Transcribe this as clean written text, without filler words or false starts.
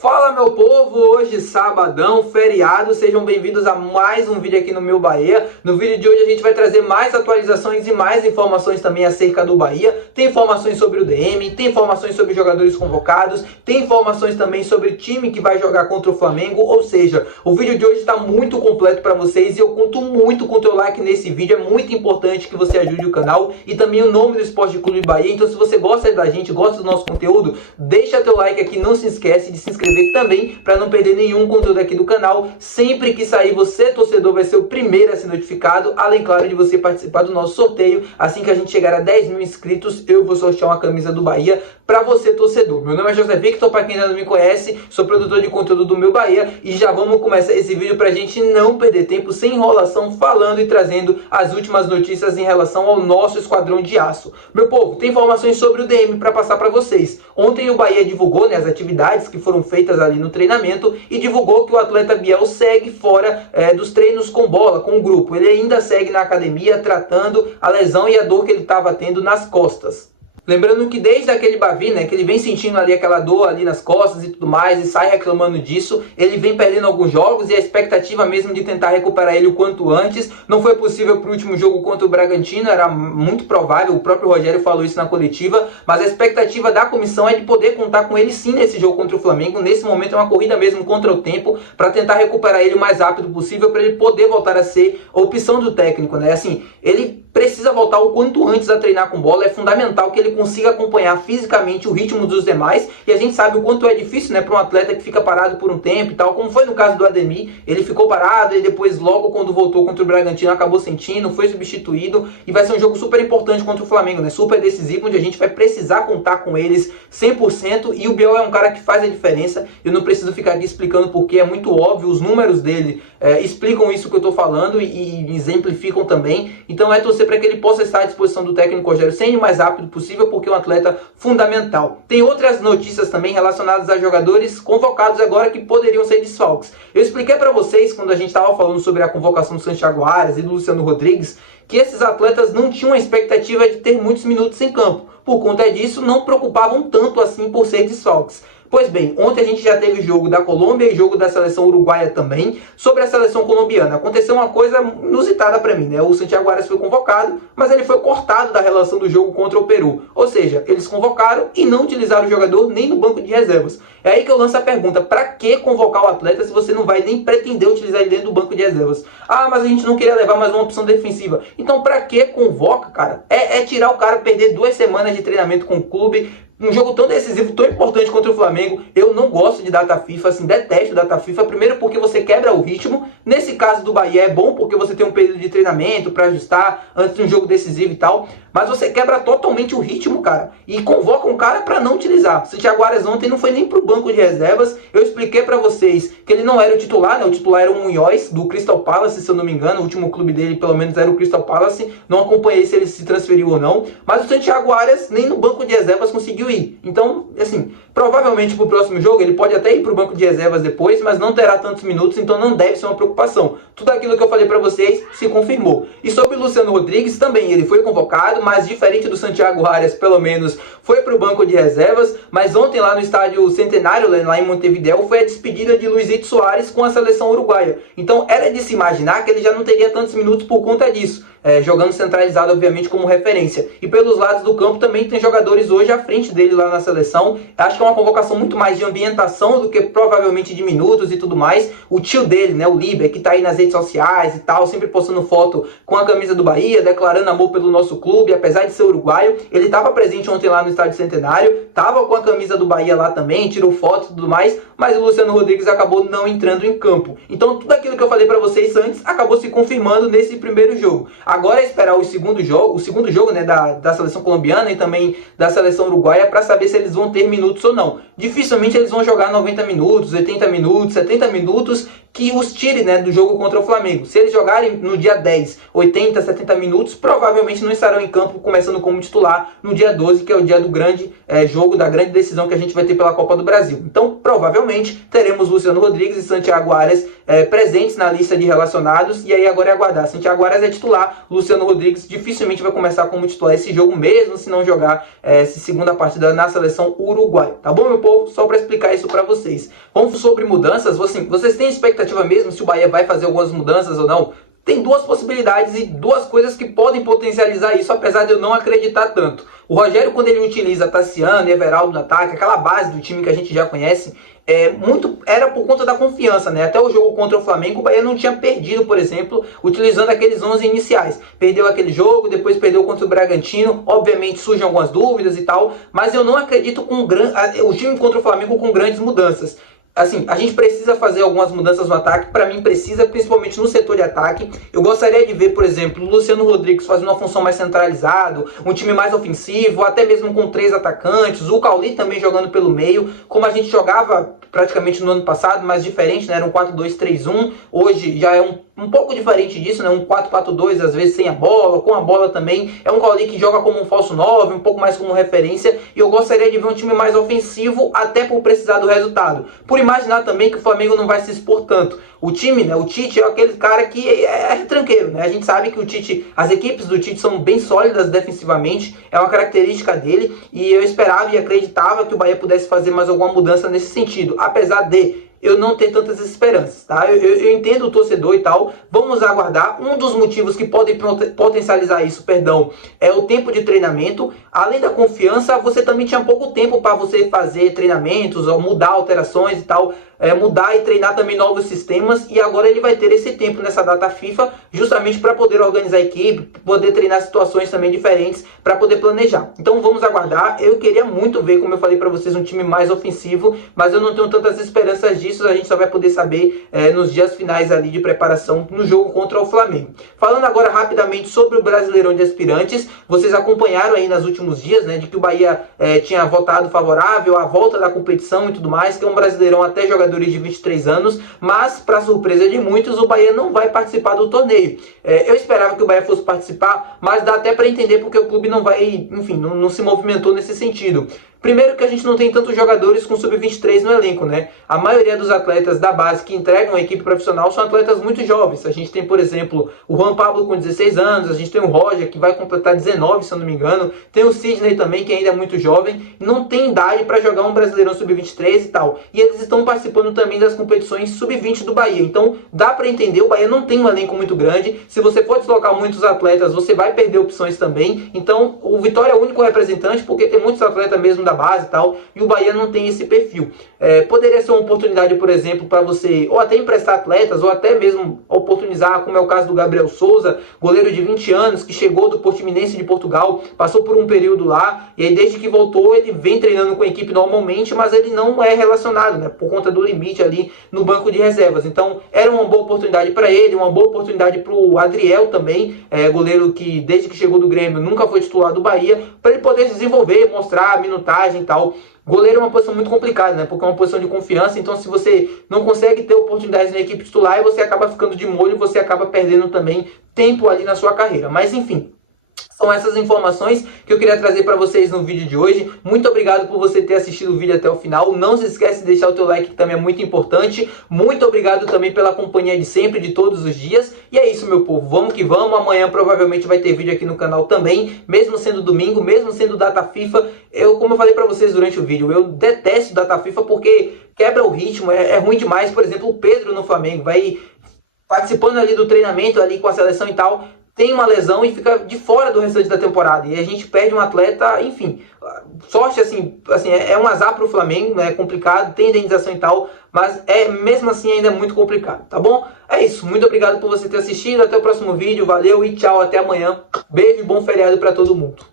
Fala meu povo, hoje sabadão, feriado, sejam bem-vindos a mais um vídeo aqui no meu Bahia. No vídeo de hoje a gente vai trazer mais atualizações e mais informações também acerca do Bahia. Tem informações sobre o DM, tem informações sobre jogadores convocados, tem informações também sobre o time que vai jogar contra o Flamengo, ou seja, o vídeo de hoje está muito completo para vocês e eu conto muito com o teu like nesse vídeo. É muito importante que você ajude o canal e também o nome do Esporte Clube Bahia. Então se você gosta da gente, gosta do nosso conteúdo, deixa teu like aqui, não se esquece de se inscrever também para não perder nenhum conteúdo aqui do canal. Sempre que sair, você, torcedor, vai ser o primeiro a ser notificado, além, claro, de você participar do nosso sorteio. Assim que a gente chegar a 10 mil inscritos, eu vou sortear uma camisa do Bahia para você, torcedor. Meu nome é José Victor, para quem ainda não me conhece, sou produtor de conteúdo do meu Bahia e já vamos começar esse vídeo para a gente não perder tempo, sem enrolação, falando e trazendo as últimas notícias em relação ao nosso esquadrão de aço. Meu povo, tem informações sobre o DM para passar para vocês. Ontem o Bahia divulgou, né, as atividades que foram feitas ali no treinamento e divulgou que o atleta Biel segue fora dos treinos com bola, com o grupo. Ele ainda segue na academia tratando a lesão e a dor que ele estava tendo nas costas. Lembrando que desde aquele Bavi, né, que ele vem sentindo ali aquela dor ali nas costas e tudo mais, e sai reclamando disso, ele vem perdendo alguns jogos e a expectativa mesmo de tentar recuperar ele o quanto antes. Não foi possível para o último jogo contra o Bragantino, era muito provável, o próprio Rogério falou isso na coletiva, mas a expectativa da comissão é de poder contar com ele sim nesse jogo contra o Flamengo. Nesse momento é uma corrida mesmo contra o tempo, para tentar recuperar ele o mais rápido possível, para ele poder voltar a ser a opção do técnico, né? Assim, ele precisa voltar o quanto antes a treinar com bola. É fundamental que ele consiga acompanhar fisicamente o ritmo dos demais, e a gente sabe o quanto é difícil, né, para um atleta que fica parado por um tempo e tal, como foi no caso do Ademir. Ele ficou parado e depois, logo quando voltou contra o Bragantino, acabou sentindo, foi substituído, e vai ser um jogo super importante contra o Flamengo, né, super decisivo, onde a gente vai precisar contar com eles 100%, e o Biel é um cara que faz a diferença. Eu não preciso ficar aqui explicando porque é muito óbvio, os números dele explicam isso que eu estou falando e exemplificam também. Então é torcer para que ele possa estar à disposição do técnico Rogério Ceni o mais rápido possível, porque é um atleta fundamental. Tem outras notícias também relacionadas a jogadores convocados agora que poderiam ser desfalques. Eu expliquei para vocês, quando a gente estava falando sobre a convocação do Santiago Arias e do Luciano Rodrigues, que esses atletas não tinham a expectativa de ter muitos minutos em campo. Por conta disso, não preocupavam tanto assim por ser desfalques. Pois bem, ontem a gente já teve jogo da Colômbia e jogo da seleção uruguaia também. Sobre a seleção colombiana, aconteceu uma coisa inusitada para mim, né? O Santiago Arias foi convocado, mas ele foi cortado da relação do jogo contra o Peru. Ou seja, eles convocaram e não utilizaram o jogador nem no banco de reservas. É aí que eu lanço a pergunta: para que convocar o atleta se você não vai nem pretender utilizar ele dentro do banco de reservas? Ah, mas a gente não queria levar mais uma opção defensiva. Então para que convoca, cara? É tirar o cara, perder 2 semanas de treinamento com o clube, um jogo tão decisivo, tão importante contra o Flamengo. Eu não gosto de data FIFA, assim, detesto data FIFA. Primeiro porque você quebra o ritmo. Nesse caso do Bahia é bom porque você tem um período de treinamento para ajustar antes de um jogo decisivo e tal. Mas você quebra totalmente o ritmo, cara, e convoca um cara para não utilizar. Santiago Arias ontem não foi nem pro banco de reservas. Eu expliquei para vocês que ele não era o titular, né? O titular era o Munhoz, do Crystal Palace, se eu não me engano. O último clube dele, pelo menos, era o Crystal Palace. Não acompanhei se ele se transferiu ou não. Mas o Santiago Arias nem no banco de reservas conseguiu ir. Então, assim, provavelmente pro próximo jogo ele pode até ir pro banco de reservas depois, mas não terá tantos minutos, então não deve ser uma preocupação. Tudo aquilo que eu falei para vocês se confirmou. E sobre o Luciano Rodrigues também, ele foi convocado, mas diferente do Santiago Arias, pelo menos foi pro banco de reservas. Mas ontem lá no estádio Centenário, lá em Montevideo, foi a despedida de Luizito Soares com a seleção uruguaia. Então era de se imaginar que ele já não teria tantos minutos por conta disso. Jogando centralizado, obviamente, como referência. E pelos lados do campo também tem jogadores hoje à frente dele lá na seleção. Acho que é uma convocação muito mais de ambientação do que provavelmente de minutos e tudo mais. O tio dele, né, o Liber, que tá aí nas redes sociais e tal, sempre postando foto com a camisa do Bahia, declarando amor pelo nosso clube, apesar de ser uruguaio. Ele estava presente ontem lá no Estádio Centenário, estava com a camisa do Bahia lá também, tirou foto e tudo mais, mas o Luciano Rodrigues acabou não entrando em campo. Então tudo aquilo que eu falei para vocês antes acabou se confirmando nesse primeiro jogo. Agora é esperar o segundo jogo, né, da seleção colombiana e também da seleção uruguaia, para saber se eles vão ter minutos ou não. Dificilmente eles vão jogar 90 minutos, 80 minutos, 70 minutos, que os tire, né, do jogo contra o Flamengo. Se eles jogarem no dia 10, 80, 70 minutos, provavelmente não estarão em campo começando como titular no dia 12, que é o dia do grande jogo, da grande decisão que a gente vai ter pela Copa do Brasil. Então, provavelmente, teremos Luciano Rodrigues e Santiago Arias presentes na lista de relacionados, e aí agora é aguardar. Santiago Arias é titular, Luciano Rodrigues dificilmente vai começar como titular esse jogo, mesmo se não jogar essa segunda partida na seleção uruguaia. Tá bom, meu povo? povo, só para explicar isso para vocês. Vamos sobre mudanças. Vocês têm expectativa mesmo se o Bahia vai fazer algumas mudanças ou não? Tem duas possibilidades e duas coisas que podem potencializar isso, apesar de eu não acreditar tanto. O Rogério, quando ele utiliza Tassiano e Everaldo no ataque, aquela base do time que a gente já conhece, era por conta da confiança, né? Até o jogo contra o Flamengo, o Bahia não tinha perdido, por exemplo, utilizando aqueles 11 iniciais. Perdeu aquele jogo, depois perdeu contra o Bragantino. Obviamente surgem algumas dúvidas e tal, mas eu não acredito o time contra o Flamengo com grandes mudanças. Assim, a gente precisa fazer algumas mudanças no ataque. Para mim precisa, principalmente no setor de ataque. Eu gostaria de ver, por exemplo, o Luciano Rodrigues fazendo uma função mais centralizada, um time mais ofensivo, até mesmo com 3 atacantes, o Cauli também jogando pelo meio, como a gente jogava praticamente no ano passado, mas diferente, né? Era um 4-2-3-1, hoje já é um pouco diferente disso, né? Um 4-4-2, às vezes sem a bola, com a bola também. É um Cauli que joga como um falso 9, um pouco mais como referência, e eu gostaria de ver um time mais ofensivo, até por precisar do resultado. Por imaginar também que o Flamengo não vai se expor tanto. O time, né? O Tite é aquele cara que é retranqueiro, né? A gente sabe que o Tite, as equipes do Tite são bem sólidas defensivamente, é uma característica dele, e eu esperava e acreditava que o Bahia pudesse fazer mais alguma mudança nesse sentido, apesar de eu não ter tantas esperanças, tá? Eu entendo o torcedor e tal, vamos aguardar. Um dos motivos que podem potencializar isso, é o tempo de treinamento. Além da confiança, você também tinha pouco tempo para você fazer treinamentos, ou mudar alterações e tal, mudar e treinar também novos sistemas, e agora ele vai ter esse tempo nessa data FIFA, justamente para poder organizar a equipe, poder treinar situações também diferentes, para poder planejar. Então vamos aguardar. Eu queria muito ver, como eu falei para vocês, um time mais ofensivo, mas eu não tenho tantas esperanças disso. A gente só vai poder saber nos dias finais ali de preparação no jogo contra o Flamengo. Falando agora rapidamente sobre o Brasileirão de Aspirantes, vocês acompanharam aí nos últimos dias, né, de que o Bahia tinha votado favorável à volta da competição e tudo mais, que é um Brasileirão até jogadores de 23 anos, mas para surpresa de muitos, o Bahia não vai participar do torneio. Eu esperava que o Bahia fosse participar, mas dá até para entender porque o clube não vai, enfim, não se movimentou nesse sentido. Primeiro que a gente não tem tantos jogadores com sub-23 no elenco, né? A maioria dos atletas da base que entregam a equipe profissional são atletas muito jovens. A gente tem, por exemplo, o Juan Pablo com 16 anos, a gente tem o Roger, que vai completar 19, se eu não me engano, tem o Sidney também, que ainda é muito jovem, não tem idade para jogar um Brasileirão sub-23 e tal. E eles estão participando também das competições sub-20 do Bahia. Então, dá para entender, o Bahia não tem um elenco muito grande. Se você for deslocar muitos atletas, você vai perder opções também. Então, o Vitória é o único representante, porque tem muitos atletas mesmo da base e tal, e o Bahia não tem esse perfil. Poderia ser uma oportunidade, por exemplo, para você ou até emprestar atletas, ou até mesmo oportunizar, como é o caso do Gabriel Souza, goleiro de 20 anos, que chegou do Portimonense de Portugal, passou por um período lá, e aí desde que voltou, ele vem treinando com a equipe normalmente, mas ele não é relacionado, né, por conta do limite ali no banco de reservas. Então, era uma boa oportunidade para ele, uma boa oportunidade para o Adriel também, goleiro que desde que chegou do Grêmio nunca foi titular do Bahia, para ele poder se desenvolver, mostrar a minutagem e tal. Goleiro é uma posição muito complicada, né? Porque é uma posição de confiança, então se você não consegue ter oportunidades na equipe titular, você acaba ficando de molho, você acaba perdendo também tempo ali na sua carreira. Mas enfim, são essas informações que eu queria trazer para vocês no vídeo de hoje. Muito obrigado por você ter assistido o vídeo até o final. Não se esquece de deixar o teu like, que também é muito importante. Muito obrigado também pela companhia de sempre, de todos os dias. E é isso, meu povo. Vamos que vamos. Amanhã provavelmente vai ter vídeo aqui no canal também. Mesmo sendo domingo, mesmo sendo data FIFA. Como eu falei para vocês durante o vídeo, eu detesto data FIFA porque quebra o ritmo. É ruim demais. Por exemplo, o Pedro no Flamengo vai participando ali do treinamento ali com a seleção e tal, tem uma lesão e fica de fora do restante da temporada. E a gente perde um atleta, enfim. Sorte, assim é um azar para o Flamengo, né? É complicado, tem indenização e tal, mas mesmo assim ainda é muito complicado, tá bom? É isso, muito obrigado por você ter assistido, até o próximo vídeo, valeu e tchau, até amanhã. Beijo e bom feriado para todo mundo.